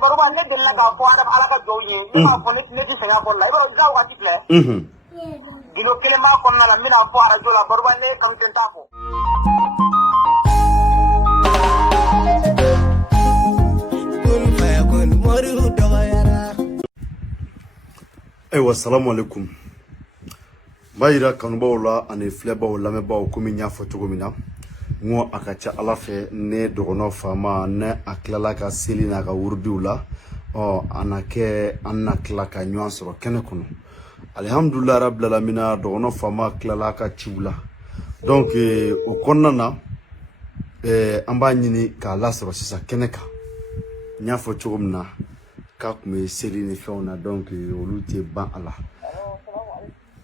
baruba ne della ka fo adam ala ka joyi ni ma fo ne ti fena ko la ibo za wakati ple dino kele ma ko na la mina fo ara jola baruba ne kam tenta fo Aywa assalamu alaikum bayira kanubaw la ani filɛbaw lamɛnbaw komi ɲ'a fɔ cogo min na ngo akacha ala fɛ ne dɔgɔnɔ fama ne aklala ka seli na ka wurdiw la anake anna kla ka ɲɔgɔn sɔrɔ kɛnɛ kɔnɔ alhamdulillah rabbil alamin dɔgɔnɔ fama klala ka ciw la donc o kɔnɔna na an b'a ɲini k'a lasɔrɔ sisan kɛnɛ kan ɲ'a fɔ cogo min na ka kun bɛ seli ni fɛnw na donc olu tɛ ban a la.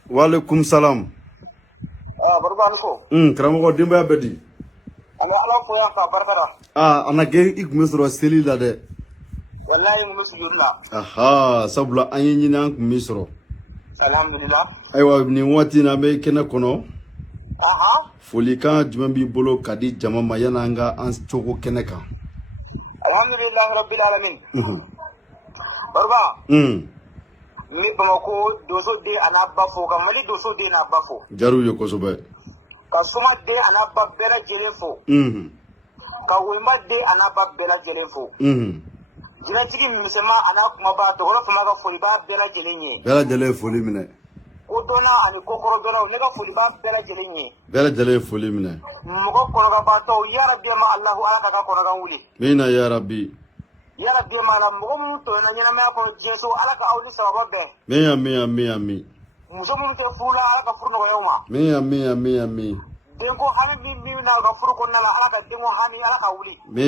Wa alaikum salam. baruba ko karamɔgɔ denbaya bɛ di? ala ko ya ka barkara ana ge i kun bɛ sɔrɔ seli la dɛ. wallahi mun sujud la aha sabula an ye ɲini an kun bɛ sɔrɔ. alhamdulillah ayiwa nin waati in an bɛ kɛnɛ kɔnɔ. folikan jumɛn b'i bolo ka di jama ma yanni an ka an cogo kɛnɛ kan? alhamdulillah rabbil alamin baruba ni Bamako doso de ana bafo ka Mali doso de na bafo jaru ye kosɛbɛ ka Soma de ana ba bɛɛ lajɛlen fo ka Wemba de ana ba bɛɛ lajɛlen fo jinɛtigi misɛnman ana kumaba dɔgɔnɔ fama ka foli b'a bɛɛ lajɛlen ye bɛɛ lajɛlen foli minɛ ko dɔnna ani ko kɔrɔ dɔnnaw ne ka foli b'a bɛɛ lajɛlen ye bɛɛ lajɛlen foli minɛ mɔgɔ kɔnɔgabaatɔw ya rabbi ma Allahu ala ka kɔnɔgan wuli mina ya rabbi ya rabbi ma la mɔgɔ minnu tɔnna ɲɛnamaya kɔnɔ diɲɛ so ala ka aw ni sababa bɛn min muso minnu tɛ furu la ala ka furu nɔgɔya u ma min denko hami min na ka furu kɔnɔna la ala ka denko hami ala ka wuli min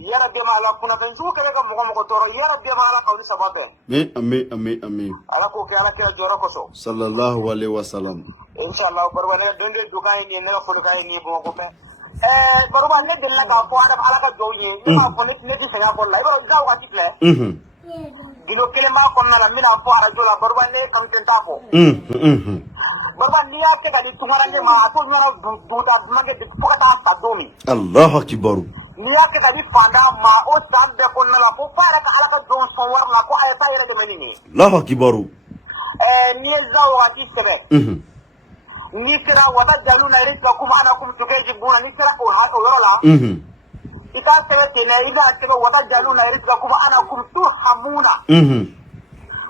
ya rabbi ma la kunnafɛn sugu kɛlɛ ka mɔgɔ tɔɔrɔ ya rabbi ma ala ka aw ni sababa bɛn amin ala k'o kɛ ala kira jɔyɔrɔ kosɔn sallallahu alaihi wasallam inshallah baruba ne ka don de dukan ye nin ye ne ka folikan ye nin ye Bamakɔ fɛ baruba ne delila k'a fɔ adam ala ka jɔw ye ne m'a fɔ ne ti fɛn fɔ la i b'a za waati filɛ gindo kelen b'a kɔnɔna la n bɛna fɔ arajo la baruba ne kanu tɛ t'a fɔ baruba n'i y'a kɛ ka di tunkaranke ma a t'o ɲɔgɔn duguta dunankɛ fo ka taa sa don min allahu akibaru n'i y'a kɛ ka di fantan ma o san bɛɛ kɔnɔna la fo f'a yɛrɛ ka ala ka jɔnw sɔn wari la ko a ye taa yɛrɛ dɛmɛ nin ye allahu akibaru n'i ye za wagati sɛbɛ n'i sera wata jaluna rizqakum anakum tukazibuna n'i sera o yɔrɔ la i k'a sɛbɛ ten dɛ i k'a sɛbɛ wata jaluna rizqakum anakum turhamuna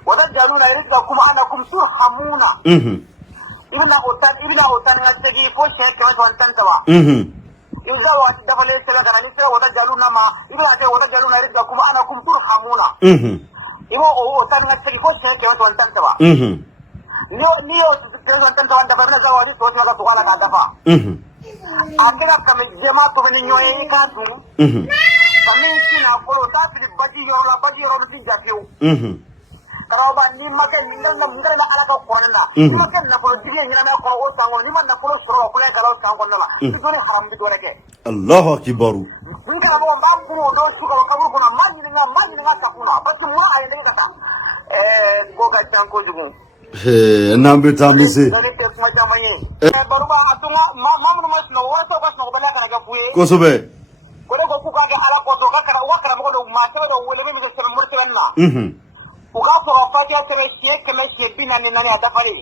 wata jaluna rizqakum anakum turhamuna i bɛna o tan ni ka segin fo siɲɛ 113 i bɛ waati dafalen sɛbɛ ka na n'i sera wata jaluna ma i bɛna kɛ wata jaluna rizqakum anakum turhamuna i b'o o tan ni ka segin fo siɲɛ 113 n'i y'o 113 dafa i bɛna sɔrɔ waati tɔ sɛbɛ ka tugu a la k'a dafa a kɛra kami jɛma tobi ni ɲɔgɔn ye i k'a dun ka min ci nafolo o t'a fili baji yɔrɔ la baji yɔrɔ min ti ja fiyewu karamɔgɔba n'i ma kɛ n gɛrɛla ala ka kɔrɔlen na n'i ma kɛ nafolotigi ye ɲɛnamaya kɔnɔ o san kɔnɔ n'i ma nafolo sɔrɔ ka kulonkɛ kɛla o san kɔnɔna la i donni haramu bi dɔ wɛrɛ kɛ allahu akibaru n karamɔgɔ n b'a kun o don su kɔnɔ kaburu kɔnɔ n b'a ɲininka ka kun na parce que mun a ye nege ka taa ko ka can kojugu n'an bɛ taa an bɛ se kuma caman ye baruba a to maa minnu ma sunɔgɔ walasa u ka sunɔgɔbaliya kana kɛ fu ye kosɛbɛ ko ne ko k'u k'a kɛ ala kɔtɔ u ka karamɔgɔ dɔw maa sɛbɛ dɔw wele min bɛ sɛbɛn mori sɛbɛnni na u k'a fɔ ka fatiya sɛbɛn siɲɛ 144 a dafalen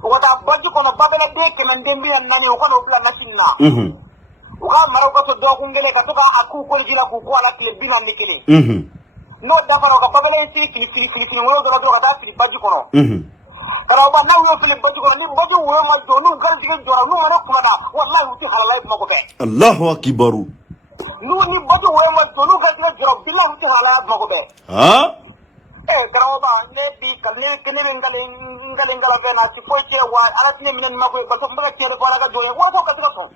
u ka taa baji kɔnɔ babɛlɛden 144 u ka n'o bila nasini na u ka mara u ka to dɔgɔkun kelen ka to k'a k'u koliji la k'u ko a la tile 41 n'o dafara u ka babɛlɛ siri fili wolo dɔ la don ka taa siri baji kɔnɔ karamɔgɔba n'aw y'o fili baji kɔnɔ ni baji woyo ma jɔ n'u garijɛgɛ jɔra n'u ma ne kunna walahi u tɛ halala ye Bamakɔ bɛɛ allahu akibaru ni baji woyo ma jɔ n'u garijɛgɛ jɔra bilahi u tɛ halala ye Bamakɔ bɛɛ karamɔgɔba ne bɛ nkalen ngala fɛn na a tɛ foyi cɛ wa ala tɛ ne minɛ nin ma koyi parce que n bɛ ka tiɲɛ de fɔ ala ka jɔn ye walasa ka se ka sɔn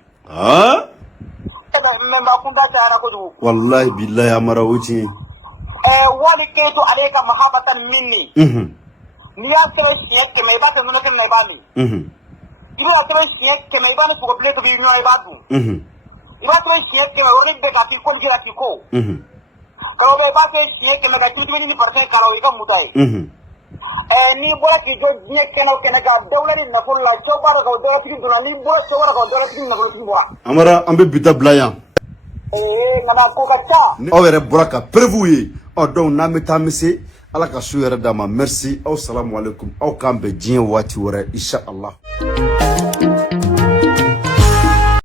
mɛ n b'a kun da cayara kojugu wallahi billahi amara o tiɲɛ wali keetu ale ka mahabatan minni n'i y'a sɛbɛn siɲɛ 100 i b'a kɛ nɔnɔ kɛnɛ na i b'a min i b'a sɛbɛn siɲɛ 100 i b'a ni sogo bilen tobi ɲɔgɔn i b'a dun i b'a sɛbɛn siɲɛ 100 o de bɛ k'a k'i koliji la k'i ko karamɔgɔ i b'a kɛ siɲɛ 100 ka tibitibini ni parfum k'a la o y'i ka muta ye n'i bɔra k'i jɔ diɲɛ kɛnɛ o kɛnɛ kan dawula ni nafolo la cɛw b'a dɔn ka o dawulatigi donna n'i bɔra cɛw b'a dɔn ka o dawulatigi ni nafolotigi bɔra amara an bɛ bi ta bila yan ngana ko ka ca aw yɛrɛ bɔra ka prévu ye donc n'an bɛ taa an bɛ se ala ka su yɛrɛ d'a ma merci aw salamu alaikum aw k'an bɛn diɲɛ waati wɛrɛ insha Allah